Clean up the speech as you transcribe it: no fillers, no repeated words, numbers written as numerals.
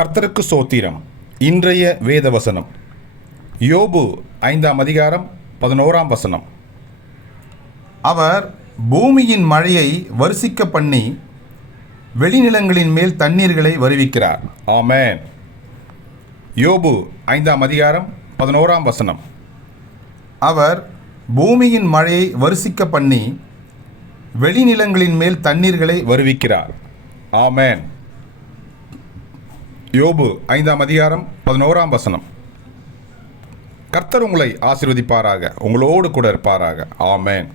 கர்த்தருக்கு சோத்திரம். இன்றைய வேத வசனம் யோபு 5ஆம் அதிகாரம் 11ஆம் வசனம். அவர் பூமியின் மழையை வருசிக்க பண்ணி வெளிநிலங்களின் மேல் தண்ணீர்களை வருவிக்கிறார். ஆமென். யோபு 5ஆம் அதிகாரம் 11ஆம் வசனம். அவர் பூமியின் மழையை வருசிக்க பண்ணி வெளிநிலங்களின் மேல் தண்ணீர்களை வருவிக்கிறார். ஆமென். யோபு 5ஆம் அதிகாரம் 11ஆம் வசனம். கர்த்தர் உங்களை ஆசீர்வதிப்பாராக, உங்களோடு கூட இருப்பாராக. ஆமென்.